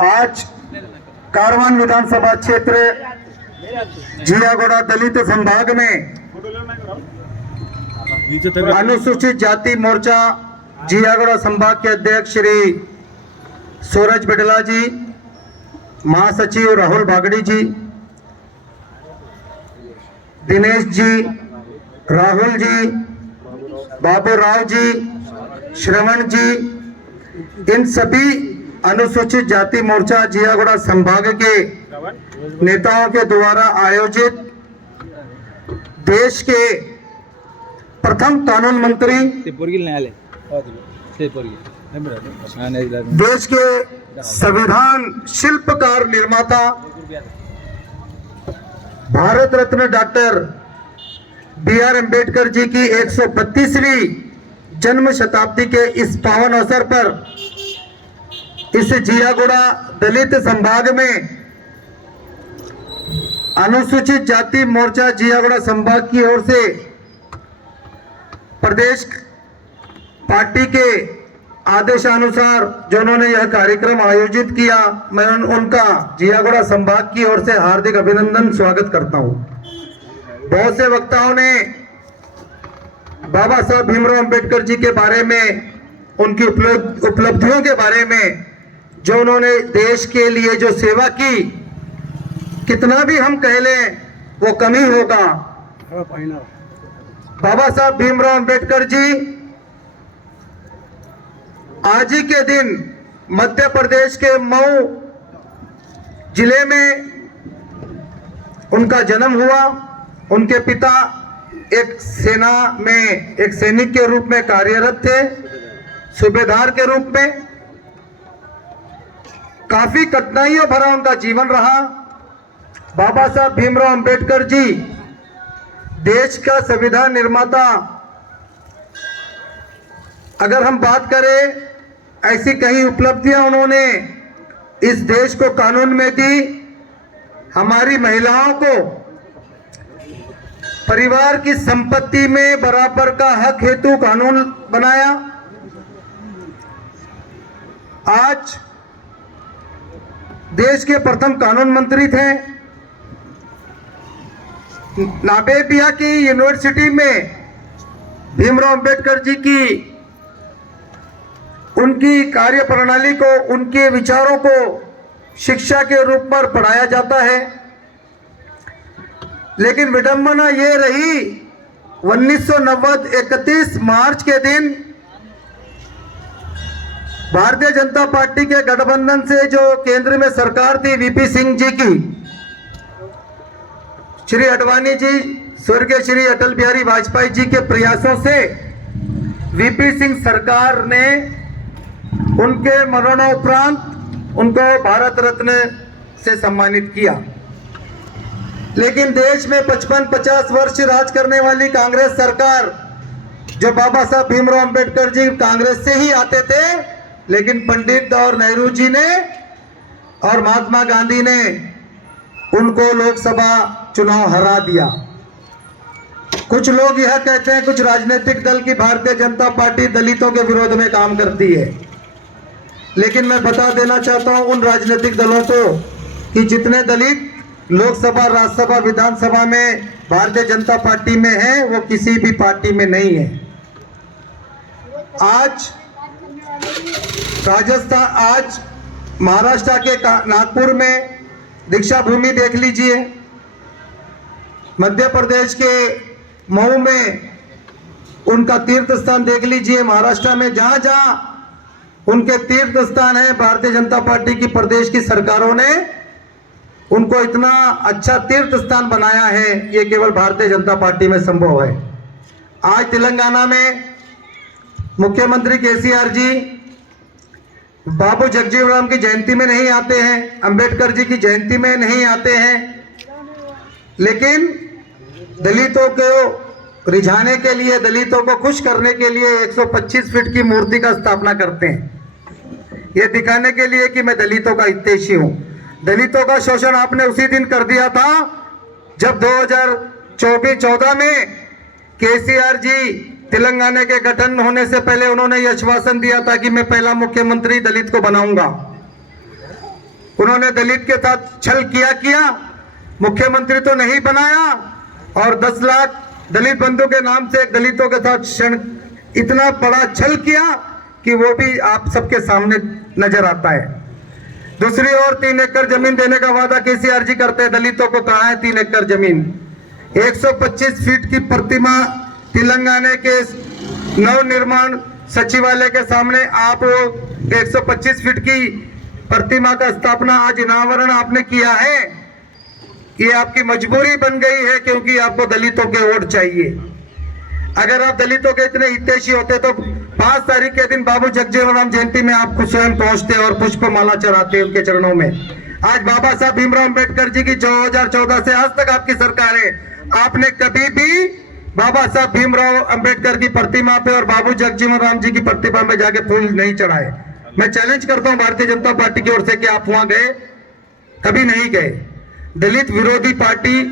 आज कारवान विधानसभा क्षेत्र जियागौड़ा दलित संभाग में अनुसूचित जाति मोर्चा जियागौड़ा संभाग के अध्यक्ष श्री सूरज बिडला जी, महासचिव राहुल भागड़ी जी, दिनेश जी, राहुल जी, बाबू राव जी, श्रवण जी, इन सभी अनुसूचित जाति मोर्चा जियागौड़ा संभाग के नेताओं के द्वारा आयोजित देश के प्रथम कानून मंत्री, देश के संविधान शिल्पकार निर्माता, भारत रत्न डॉक्टर बी.आर. अम्बेडकर जी की 132वीं जन्म शताब्दी के इस पावन अवसर पर इस जियागौड़ा दलित संभाग में अनुसूचित जाति मोर्चा जियागौड़ा संभाग की ओर से प्रदेश पार्टी के आदेशानुसार जो उन्होंने यह कार्यक्रम आयोजित किया, मैं उनका जियागौड़ा संभाग की ओर से हार्दिक अभिनंदन स्वागत करता हूं। बहुत से वक्ताओं ने बाबा साहब भीमराव अंबेडकर जी के बारे में, उनकी उपलब्धियों के बारे में, जो उन्होंने देश के लिए जो सेवा की, कितना भी हम कह लें वो कमी होगा। बाबा साहब भीमराव अंबेडकर जी आज ही के दिन मध्य प्रदेश के मऊ जिले में उनका जन्म हुआ। उनके पिता एक सेना में एक सैनिक के रूप में कार्यरत थे, सूबेदार के रूप में। काफी कठिनाइयों भरा उनका जीवन रहा। बाबा साहब भीमराव अंबेडकर जी देश का संविधान निर्माता। अगर हम बात करें, ऐसी कई उपलब्धियां उन्होंने इस देश को कानून में दी। हमारी महिलाओं को परिवार की संपत्ति में बराबर का हक हेतु कानून बनाया। आज देश के प्रथम कानून मंत्री थे। नाबेबिया की यूनिवर्सिटी में भीमराव अंबेडकर जी की उनकी कार्य प्रणाली को, उनके विचारों को शिक्षा के रूप में पढ़ाया जाता है। लेकिन विडंबना ये रही, 1990 31 मार्च के दिन भारतीय जनता पार्टी के गठबंधन से जो केंद्र में सरकार थी वीपी सिंह जी की, श्री अडवाणी जी, स्वर्गीय श्री अटल बिहारी वाजपेयी जी के प्रयासों से वीपी सिंह सरकार ने उनके मरणोपरांत उनको भारत रत्न से सम्मानित किया। लेकिन देश में 55-50 वर्ष राज करने वाली कांग्रेस सरकार, जो बाबा साहब भीमराव अंबेडकर जी कांग्रेस से ही आते थे, लेकिन पंडित और नेहरू जी ने और महात्मा गांधी ने उनको लोकसभा चुनाव हरा दिया। कुछ लोग यह कहते हैं, कुछ राजनीतिक दल की भारतीय जनता पार्टी दलितों के विरोध में काम करती है। लेकिन मैं बता देना चाहता हूं उन राजनीतिक दलों को कि जितने दलित लोकसभा, राज्यसभा, विधानसभा में भारतीय जनता पार्टी में हैं, वो किसी भी पार्टी में नहीं है। आज राजस्थान, आज महाराष्ट्र के नागपुर में दीक्षा भूमि देख लीजिए, मध्य प्रदेश के मऊ में उनका तीर्थ स्थान देख लीजिए। महाराष्ट्र में जहां जहां उनके तीर्थ स्थान है, भारतीय जनता पार्टी की प्रदेश की सरकारों ने उनको इतना अच्छा तीर्थ स्थान बनाया है, ये केवल भारतीय जनता पार्टी में संभव है। आज तेलंगाना में मुख्यमंत्री केसीआर जी बाबू जगजीवन राम की जयंती में नहीं आते हैं, अंबेडकर जी की जयंती में नहीं आते हैं, लेकिन दलितों को रिझाने के लिए, दलितों को खुश करने के लिए 125 फीट की मूर्ति का स्थापना करते हैं, ये दिखाने के लिए कि मैं दलितों का हितैषी हूं। दलितों का शोषण आपने उसी दिन कर दिया था जब 2014 में केसीआर जी तेलंगाना के गठन होने से पहले उन्होंने यह आश्वासन दिया था कि मैं पहला मुख्यमंत्री दलित को बनाऊंगा। उन्होंने दलित के साथ छल किया, मुख्यमंत्री तो नहीं बनाया, और 10 लाख दलित बंधु के नाम से दलितों के साथ इतना बड़ा छल किया कि वो भी आप सबके सामने नजर आता है। दूसरी ओर 3 एकड़ जमीन देने का वादा केसीआर जी करते हैं, दलितों को कहाँ है 3 एकड़ जमीन? 125 फीट की प्रतिमा तेलंगाना के नवनिर्माण सचिवालय के सामने आप 125 फीट की प्रतिमा का स्थापना आज अनावरण आपने किया है। ये आपकी मजबूरी बन गई है क्योंकि आपको दलितों के वोट चाहिए। अगर आप दलितों के इतने हितैषी होते तो 5 तारीख के दिन बाबू जगजीवन राम जयंती में आप स्वयं पहुंचते और पुष्प माला चढ़ाते उनके चरणों में। आज बाबा साहब भीमराव अंबेडकर जी की 2014 से आज तक आपकी सरकार है, आपने कभी भी बाबा साहब भीमराव अंबेडकर की प्रतिमा पे और बाबू जगजीवन राम जी की प्रतिमा में जाके फूल नहीं चढ़ाए। मैं चैलेंज करता हूं भारतीय जनता पार्टी की ओर से कि आप वहां गए? कभी नहीं गए। दलित विरोधी पार्टी